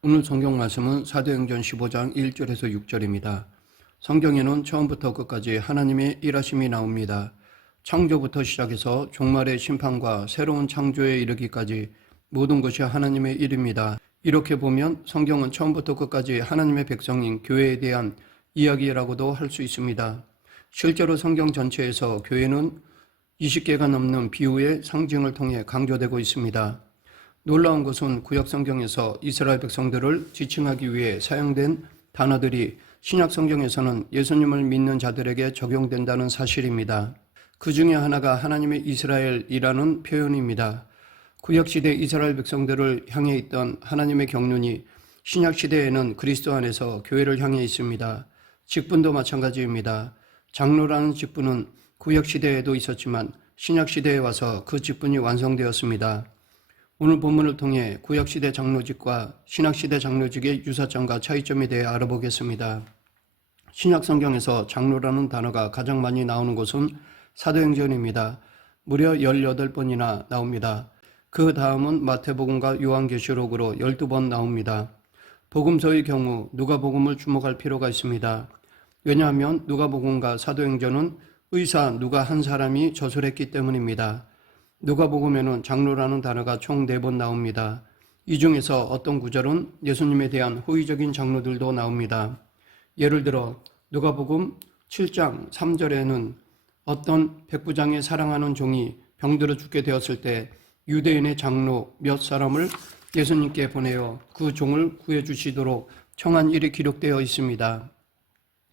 오늘 성경 말씀은 사도행전 15장 1절에서 6절입니다. 성경에는 처음부터 끝까지 하나님의 일하심이 나옵니다. 창조부터 시작해서 종말의 심판과 새로운 창조에 이르기까지 모든 것이 하나님의 일입니다. 이렇게 보면 성경은 처음부터 끝까지 하나님의 백성인 교회에 대한 이야기라고도 할 수 있습니다. 실제로 성경 전체에서 교회는 20개가 넘는 비유의 상징을 통해 강조되고 있습니다. 놀라운 것은 구약 성경에서 이스라엘 백성들을 지칭하기 위해 사용된 단어들이 신약 성경에서는 예수님을 믿는 자들에게 적용된다는 사실입니다. 그 중에 하나가 하나님의 이스라엘이라는 표현입니다. 구약 시대 이스라엘 백성들을 향해 있던 하나님의 경륜이 신약 시대에는 그리스도 안에서 교회를 향해 있습니다. 직분도 마찬가지입니다. 장로라는 직분은 구약 시대에도 있었지만 신약 시대에 와서 그 직분이 완성되었습니다. 오늘 본문을 통해 구약시대 장로직과 신약시대 장로직의 유사점과 차이점에 대해 알아보겠습니다. 신약 성경에서 장로라는 단어가 가장 많이 나오는 곳은 사도행전입니다. 무려 18번이나 나옵니다. 그 다음은 마태복음과 요한계시록으로 12번 나옵니다. 복음서의 경우 누가복음을 주목할 필요가 있습니다. 왜냐하면 누가복음과 사도행전은 의사 누가 한 사람이 저술했기 때문입니다. 누가복음에는 장로라는 단어가 총 4번 나옵니다. 이 중에서 어떤 구절은 예수님에 대한 호의적인 장로들도 나옵니다. 예를 들어 누가복음 7장 3절에는 어떤 백부장의 사랑하는 종이 병들어 죽게 되었을 때 유대인의 장로 몇 사람을 예수님께 보내어 그 종을 구해주시도록 청한 일이 기록되어 있습니다.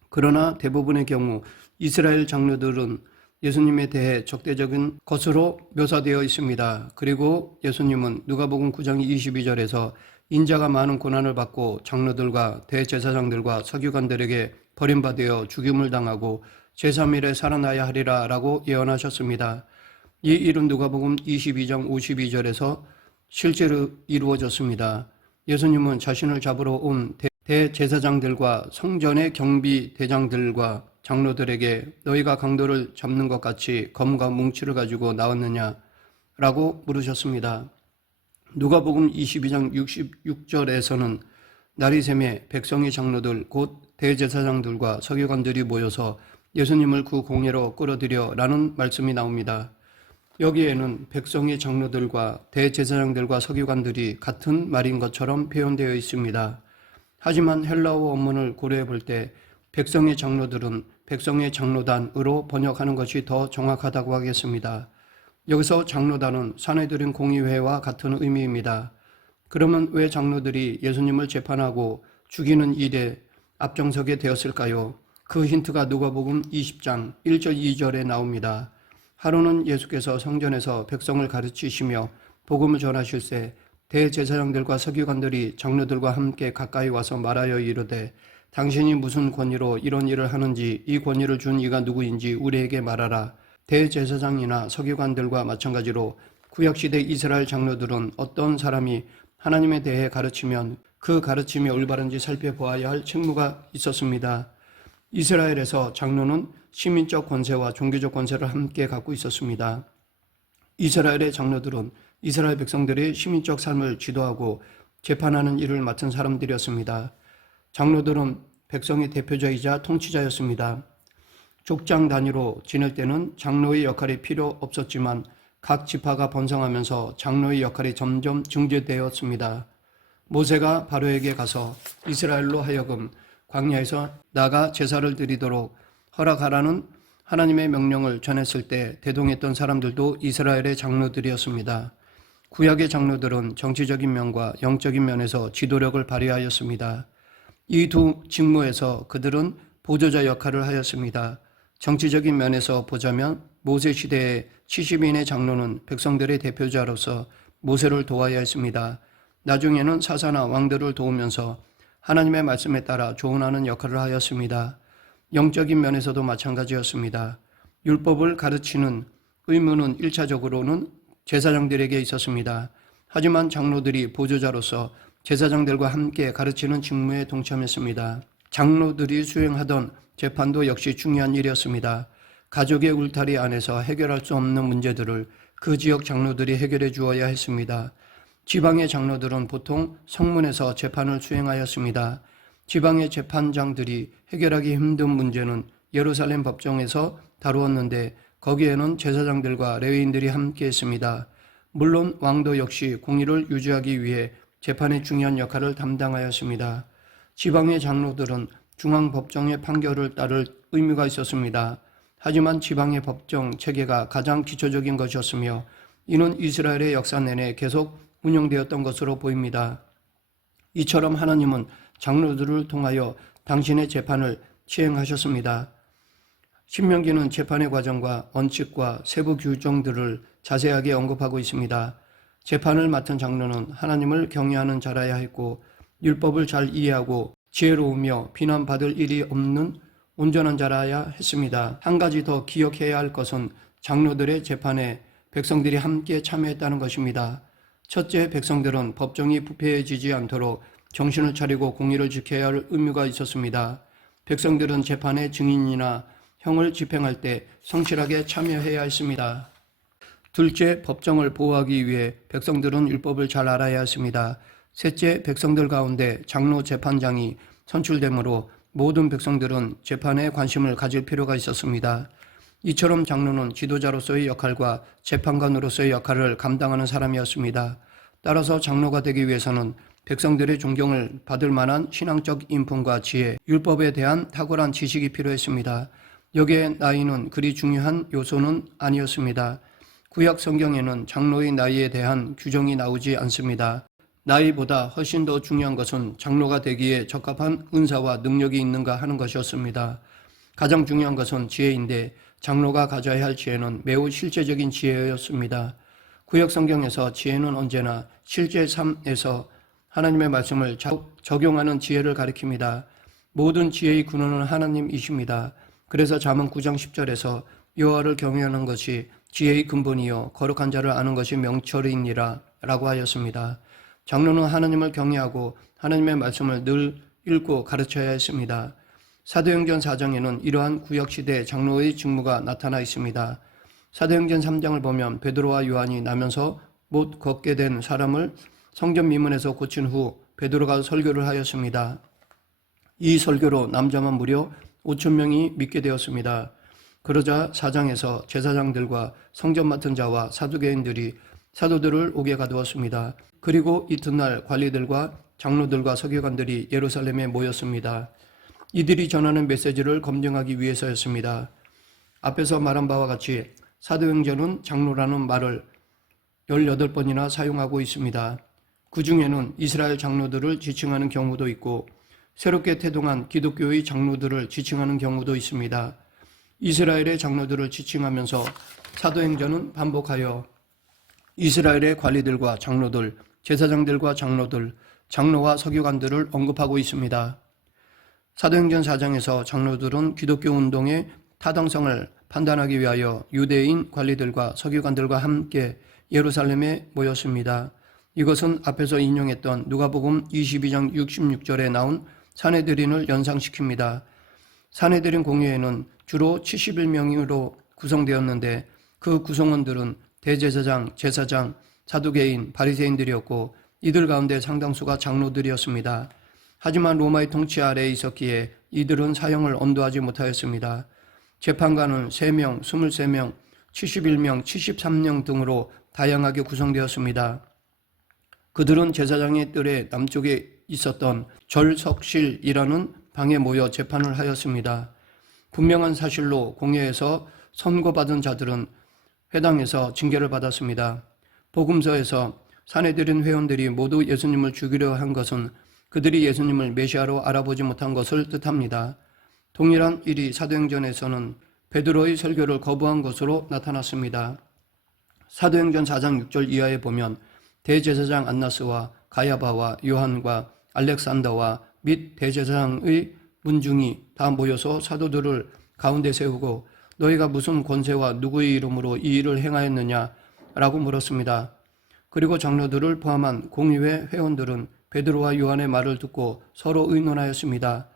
그러나 대부분의 경우 이스라엘 장로들은 예수님에 대해 적대적인 것으로 묘사되어 있습니다. 그리고 예수님은 누가복음 9장 22절에서 인자가 많은 고난을 받고 장로들과 대제사장들과 서기관들에게 버림받아 죽임을 당하고 제3일에 살아나야 하리라 라고 예언하셨습니다. 이 일은 누가복음 22장 52절에서 실제로 이루어졌습니다. 예수님은 자신을 잡으러 온 대제사장들과 성전의 경비 대장들과 장로들에게 너희가 강도를 잡는 것 같이 검과 뭉치를 가지고 나왔느냐라고 물으셨습니다. 누가복음 22장 66절에서는 날이 새매 백성의 장로들 곧 대제사장들과 서기관들이 모여서 예수님을 그 공회로 끌어들여라는 말씀이 나옵니다. 여기에는 백성의 장로들과 대제사장들과 서기관들이 같은 말인 것처럼 표현되어 있습니다. 하지만 헬라어 원문을 고려해 볼 때 백성의 장로들은 백성의 장로단으로 번역하는 것이 더 정확하다고 하겠습니다. 여기서 장로단은 사내들인 공의회와 같은 의미입니다. 그러면 왜 장로들이 예수님을 재판하고 죽이는 일에 앞장서게 되었을까요? 그 힌트가 누가복음 20장 1절 2절에 나옵니다. 하루는 예수께서 성전에서 백성을 가르치시며 복음을 전하실 때 대제사장들과 서기관들이 장로들과 함께 가까이 와서 말하여 이르되 당신이 무슨 권위로 이런 일을 하는지 이 권위를 준 이가 누구인지 우리에게 말하라. 대제사장이나 서기관들과 마찬가지로 구약시대 이스라엘 장로들은 어떤 사람이 하나님에 대해 가르치면 그 가르침이 올바른지 살펴보아야 할 책무가 있었습니다. 이스라엘에서 장로는 시민적 권세와 종교적 권세를 함께 갖고 있었습니다. 이스라엘의 장로들은 이스라엘 백성들의 시민적 삶을 지도하고 재판하는 일을 맡은 사람들이었습니다. 장로들은 백성의 대표자이자 통치자였습니다. 족장 단위로 지낼 때는 장로의 역할이 필요 없었지만 각 지파가 번성하면서 장로의 역할이 점점 증대되었습니다. 모세가 바로에게 가서 이스라엘로 하여금 광야에서 나가 제사를 드리도록 허락하라는 하나님의 명령을 전했을 때 대동했던 사람들도 이스라엘의 장로들이었습니다. 구약의 장로들은 정치적인 면과 영적인 면에서 지도력을 발휘하였습니다. 이 두 직무에서 그들은 보조자 역할을 하였습니다. 정치적인 면에서 보자면 모세 시대의 70인의 장로는 백성들의 대표자로서 모세를 도와야 했습니다. 나중에는 사사나 왕들을 도우면서 하나님의 말씀에 따라 조언하는 역할을 하였습니다. 영적인 면에서도 마찬가지였습니다. 율법을 가르치는 의무는 1차적으로는 제사장들에게 있었습니다. 하지만 장로들이 보조자로서 제사장들과 함께 가르치는 직무에 동참했습니다. 장로들이 수행하던 재판도 역시 중요한 일이었습니다. 가족의 울타리 안에서 해결할 수 없는 문제들을 그 지역 장로들이 해결해 주어야 했습니다. 지방의 장로들은 보통 성문에서 재판을 수행하였습니다. 지방의 재판장들이 해결하기 힘든 문제는 예루살렘 법정에서 다루었는데 거기에는 제사장들과 레위인들이 함께했습니다. 물론 왕도 역시 공의를 유지하기 위해 재판의 중요한 역할을 담당하였습니다. 지방의 장로들은 중앙법정의 판결을 따를 의무가 있었습니다. 하지만 지방의 법정 체계가 가장 기초적인 것이었으며 이는 이스라엘의 역사 내내 계속 운영되었던 것으로 보입니다. 이처럼 하나님은 장로들을 통하여 당신의 재판을 시행하셨습니다. 신명기는 재판의 과정과 원칙과 세부 규정들을 자세하게 언급하고 있습니다. 재판을 맡은 장로는 하나님을 경외하는 자라야 했고 율법을 잘 이해하고 지혜로우며 비난받을 일이 없는 온전한 자라야 했습니다. 한 가지 더 기억해야 할 것은 장로들의 재판에 백성들이 함께 참여했다는 것입니다. 첫째, 백성들은 법정이 부패해지지 않도록 정신을 차리고 공의를 지켜야 할 의무가 있었습니다. 백성들은 재판의 증인이나 형을 집행할 때 성실하게 참여해야 했습니다. 둘째, 법정을 보호하기 위해 백성들은 율법을 잘 알아야 했습니다. 셋째, 백성들 가운데 장로 재판장이 선출되므로 모든 백성들은 재판에 관심을 가질 필요가 있었습니다. 이처럼 장로는 지도자로서의 역할과 재판관으로서의 역할을 감당하는 사람이었습니다. 따라서 장로가 되기 위해서는 백성들의 존경을 받을 만한 신앙적 인품과 지혜, 율법에 대한 탁월한 지식이 필요했습니다. 여기에 나이는 그리 중요한 요소는 아니었습니다. 구약 성경에는 장로의 나이에 대한 규정이 나오지 않습니다. 나이보다 훨씬 더 중요한 것은 장로가 되기에 적합한 은사와 능력이 있는가 하는 것이었습니다. 가장 중요한 것은 지혜인데 장로가 가져야 할 지혜는 매우 실제적인 지혜였습니다. 구약 성경에서 지혜는 언제나 실제 삶에서 하나님의 말씀을 적용하는 지혜를 가리킵니다. 모든 지혜의 근원은 하나님이십니다. 그래서 잠언 9장 10절에서 여호와를 경외하는 것이 지혜의 근본이요 거룩한 자를 아는 것이 명철이니라 라고 하였습니다. 장로는 하나님을 경외하고 하나님의 말씀을 늘 읽고 가르쳐야 했습니다. 사도행전 4장에는 이러한 구약시대 장로의 직무가 나타나 있습니다. 사도행전 3장을 보면 베드로와 요한이 나면서 못 걷게 된 사람을 성전 미문에서 고친 후 베드로가 설교를 하였습니다. 이 설교로 남자만 무려 5,000명이 믿게 되었습니다. 그러자 4장에서 제사장들과 성전 맡은 자와 사두개인들이 사도들을 옥에 가두었습니다. 그리고 이튿날 관리들과 장로들과 서기관들이 예루살렘에 모였습니다. 이들이 전하는 메시지를 검증하기 위해서였습니다. 앞에서 말한 바와 같이 사도행전은 장로라는 말을 18번이나 사용하고 있습니다. 그 중에는 이스라엘 장로들을 지칭하는 경우도 있고 새롭게 태동한 기독교의 장로들을 지칭하는 경우도 있습니다. 이스라엘의 장로들을 지칭하면서 사도행전은 반복하여 이스라엘의 관리들과 장로들, 제사장들과 장로들, 장로와 서기관들을 언급하고 있습니다. 사도행전 4장에서 장로들은 기독교 운동의 타당성을 판단하기 위하여 유대인 관리들과 서기관들과 함께 예루살렘에 모였습니다. 이것은 앞에서 인용했던 누가복음 22장 66절에 나온 산헤드린을 연상시킵니다. 산헤드린 공회에는 주로 71명으로 구성되었는데 그 구성원들은 대제사장, 제사장, 사두개인, 바리새인들이었고 이들 가운데 상당수가 장로들이었습니다. 하지만 로마의 통치 아래에 있었기에 이들은 사형을 언도하지 못하였습니다. 재판관은 3명, 23명, 71명, 73명 등으로 다양하게 구성되었습니다. 그들은 제사장의 뜰의 남쪽에 있었던 절석실이라는 방에 모여 재판을 하였습니다. 분명한 사실로 공회에서 선고받은 자들은 회당에서 징계를 받았습니다. 복음서에서 산헤드린 회원들이 모두 예수님을 죽이려 한 것은 그들이 예수님을 메시아로 알아보지 못한 것을 뜻합니다. 동일한 일이 사도행전에서는 베드로의 설교를 거부한 것으로 나타났습니다. 사도행전 4장 6절 이하에 보면 대제사장 안나스와 가야바와 요한과 알렉산더와 및 대제사장의 문중이 다 모여서 사도들을 가운데 세우고 너희가 무슨 권세와 누구의 이름으로 이 일을 행하였느냐 라고 물었습니다. 그리고 장로들을 포함한 공의회 회원들은 베드로와 요한의 말을 듣고 서로 의논하였습니다.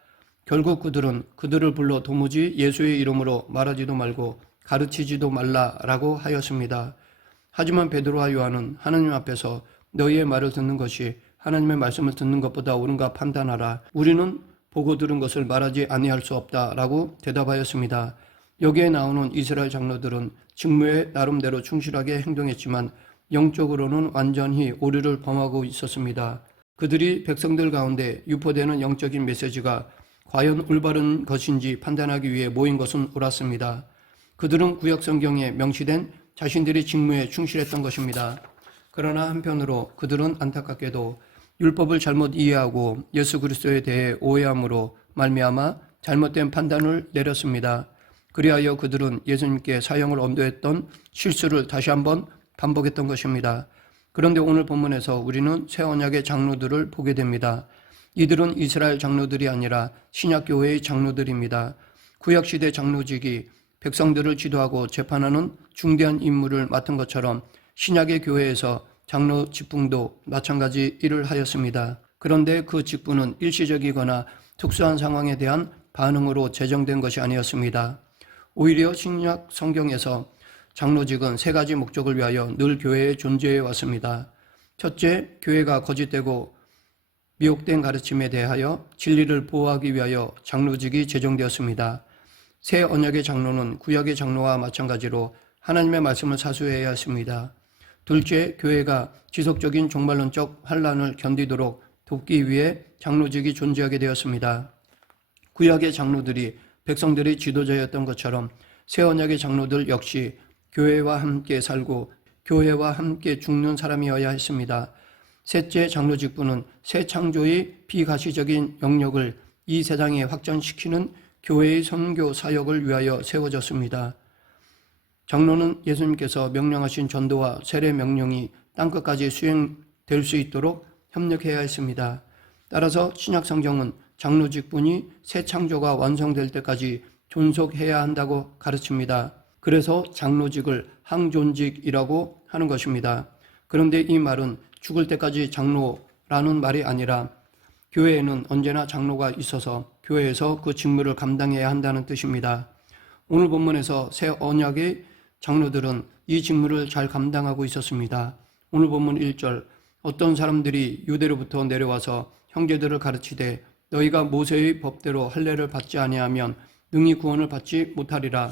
결국 그들은 그들을 불러 도무지 예수의 이름으로 말하지도 말고 가르치지도 말라라고 하였습니다. 하지만 베드로와 요한은 하나님 앞에서 너희의 말을 듣는 것이 하나님의 말씀을 듣는 것보다 옳은가 판단하라. 우리는 보고 들은 것을 말하지 아니할 수 없다라고 대답하였습니다. 여기에 나오는 이스라엘 장로들은 직무에 나름대로 충실하게 행동했지만 영적으로는 완전히 오류를 범하고 있었습니다. 그들이 백성들 가운데 유포되는 영적인 메시지가 과연 올바른 것인지 판단하기 위해 모인 것은 옳았습니다. 그들은 구약 성경에 명시된 자신들의 직무에 충실했던 것입니다. 그러나 한편으로 그들은 안타깝게도 율법을 잘못 이해하고 예수 그리스도에 대해 오해함으로 말미암아 잘못된 판단을 내렸습니다. 그리하여 그들은 예수님께 사형을 언도했던 실수를 다시 한번 반복했던 것입니다. 그런데 오늘 본문에서 우리는 새 언약의 장로들을 보게 됩니다. 이들은 이스라엘 장로들이 아니라 신약교회의 장로들입니다. 구약시대 장로직이 백성들을 지도하고 재판하는 중대한 임무를 맡은 것처럼 신약의 교회에서 장로 직분도 마찬가지 일을 하였습니다. 그런데 그 직분은 일시적이거나 특수한 상황에 대한 반응으로 제정된 것이 아니었습니다. 오히려 신약 성경에서 장로직은 세 가지 목적을 위하여 늘 교회에 존재해 왔습니다. 첫째, 교회가 거짓되고 미혹된 가르침에 대하여 진리를 보호하기 위하여 장로직이 제정되었습니다. 새 언약의 장로는 구약의 장로와 마찬가지로 하나님의 말씀을 사수해야 했습니다. 둘째, 교회가 지속적인 종말론적 환란을 견디도록 돕기 위해 장로직이 존재하게 되었습니다. 구약의 장로들이 백성들의 지도자였던 것처럼 새 언약의 장로들 역시 교회와 함께 살고 교회와 함께 죽는 사람이어야 했습니다. 셋째, 장로 직분은 새 창조의 비가시적인 영역을 이 세상에 확전시키는 교회의 선교 사역을 위하여 세워졌습니다. 장로는 예수님께서 명령하신 전도와 세례 명령이 땅끝까지 수행될 수 있도록 협력해야 했습니다. 따라서 신약 성경은 장로 직분이 새 창조가 완성될 때까지 존속해야 한다고 가르칩니다. 그래서 장로직을 항존직이라고 하는 것입니다. 그런데 이 말은 죽을 때까지 장로라는 말이 아니라 교회에는 언제나 장로가 있어서 교회에서 그 직무를 감당해야 한다는 뜻입니다. 오늘 본문에서 새 언약의 장로들은 이 직무를 잘 감당하고 있었습니다. 오늘 본문 1절, 어떤 사람들이 유대로부터 내려와서 형제들을 가르치되 너희가 모세의 법대로 할례를 받지 아니하면 능히 구원을 받지 못하리라.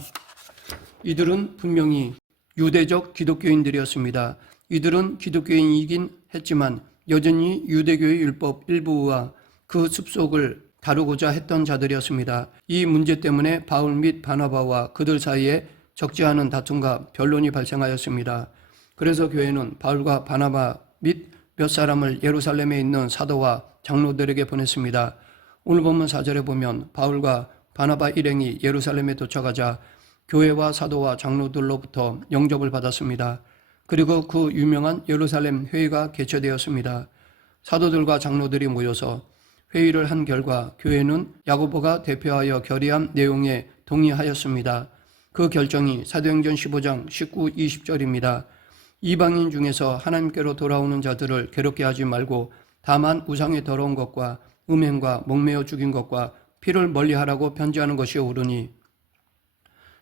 이들은 분명히 유대적 기독교인들이었습니다. 이들은 기독교인이긴 했지만 여전히 유대교의 율법 일부와 그 습속을 다루고자 했던 자들이었습니다. 이 문제 때문에 바울 및 바나바와 그들 사이에 적지 않은 다툼과 변론이 발생하였습니다. 그래서 교회는 바울과 바나바 및 몇 사람을 예루살렘에 있는 사도와 장로들에게 보냈습니다. 오늘 본문 4절에 보면 바울과 바나바 일행이 예루살렘에 도착하자 교회와 사도와 장로들로부터 영접을 받았습니다. 그리고 그 유명한 예루살렘 회의가 개최되었습니다. 사도들과 장로들이 모여서 회의를 한 결과 교회는 야고보가 대표하여 결의한 내용에 동의하였습니다. 그 결정이 사도행전 15장 19, 20절입니다. 이방인 중에서 하나님께로 돌아오는 자들을 괴롭게 하지 말고 다만 우상의 더러운 것과 음행과 목매어 죽인 것과 피를 멀리하라고 편지하는 것이 옳으니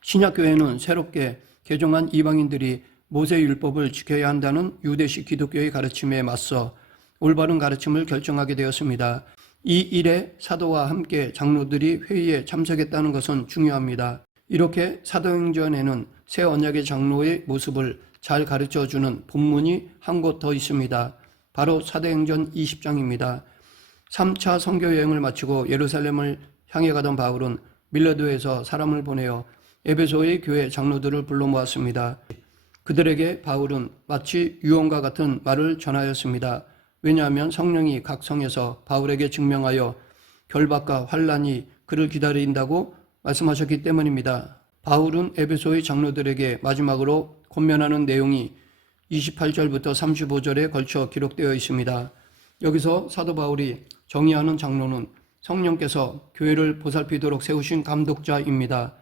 신약교회는 새롭게 개종한 이방인들이 모세율법을 지켜야 한다는 유대식 기독교의 가르침에 맞서 올바른 가르침을 결정하게 되었습니다. 이 일에 사도와 함께 장로들이 회의에 참석했다는 것은 중요합니다. 이렇게 사도행전에는 새 언약의 장로의 모습을 잘 가르쳐주는 본문이 한 곳 더 있습니다. 바로 사도행전 20장입니다. 3차 선교여행을 마치고 예루살렘을 향해 가던 바울은 밀레도에서 사람을 보내어 에베소의 교회 장로들을 불러 모았습니다. 그들에게 바울은 마치 유언과 같은 말을 전하였습니다. 왜냐하면 성령이 각 성에서 바울에게 증명하여 결박과 환란이 그를 기다린다고 말씀하셨기 때문입니다. 바울은 에베소의 장로들에게 마지막으로 권면하는 내용이 28절부터 35절에 걸쳐 기록되어 있습니다. 여기서 사도 바울이 정의하는 장로는 성령께서 교회를 보살피도록 세우신 감독자입니다.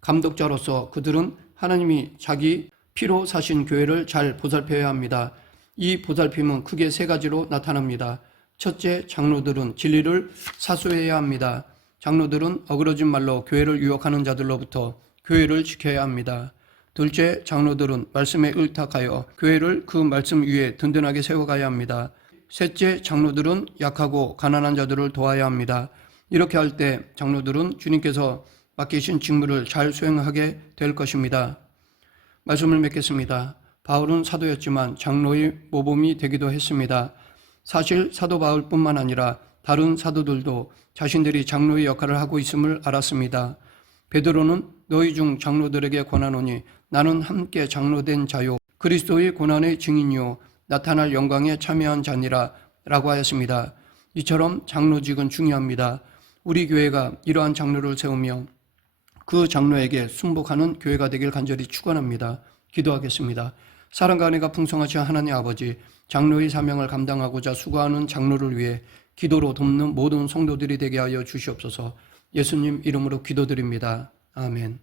감독자로서 그들은 하나님이 자기 피로 사신 교회를 잘 보살펴야 합니다. 이 보살핌은 크게 세 가지로 나타납니다. 첫째, 장로들은 진리를 사수해야 합니다. 장로들은 어그러진 말로 교회를 유혹하는 자들로부터 교회를 지켜야 합니다. 둘째, 장로들은 말씀에 을탁하여 교회를 그 말씀 위에 든든하게 세워가야 합니다. 셋째, 장로들은 약하고 가난한 자들을 도와야 합니다. 이렇게 할 때 장로들은 주님께서 맡기신 직무를 잘 수행하게 될 것입니다. 말씀을 맺겠습니다. 바울은 사도였지만 장로의 모범이 되기도 했습니다. 사실 사도 바울뿐만 아니라 다른 사도들도 자신들이 장로의 역할을 하고 있음을 알았습니다. 베드로는 너희 중 장로들에게 권하노니 나는 함께 장로된 자요 그리스도의 고난의 증인이요 나타날 영광에 참여한 자니라 라고 하였습니다. 이처럼 장로직은 중요합니다. 우리 교회가 이러한 장로를 세우며 그 장로에게 순복하는 교회가 되길 간절히 축원합니다. 기도하겠습니다. 사랑과 은혜가 풍성하신 하나님 아버지, 장로의 사명을 감당하고자 수고하는 장로를 위해 기도로 돕는 모든 성도들이 되게 하여 주시옵소서. 예수님 이름으로 기도드립니다. 아멘.